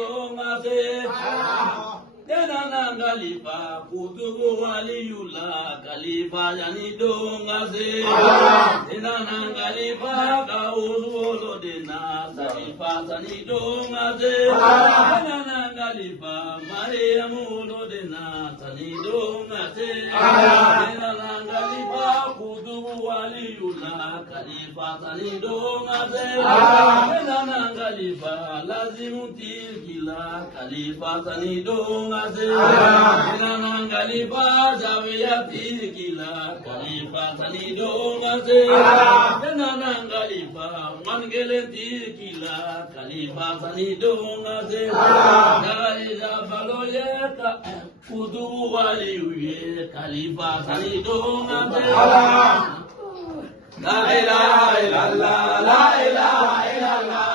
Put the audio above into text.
dongase Denana Khalifa Kutubu Waliyullah Khalifa Yani dongase Denana Khalifa Kauzulu Dena Khalifa Sani dongase Denana Khalifa Mariamulo Dena Sani dongase Denana Khalifa Kutubu Waliyullah Khalifa Sani dongase Denana Khalifa Lazimutil Gila Khalifa Sani dongase Denana Khalifa Jawiyatil Gila Khalifa Sani dongase Denana Khalifa Mangeletil Gila Khalifa Sani dongase Daida Baloyeka Kudu Waliyuye Khalifa Sani dongase La ilaha illallah La ilaha illallah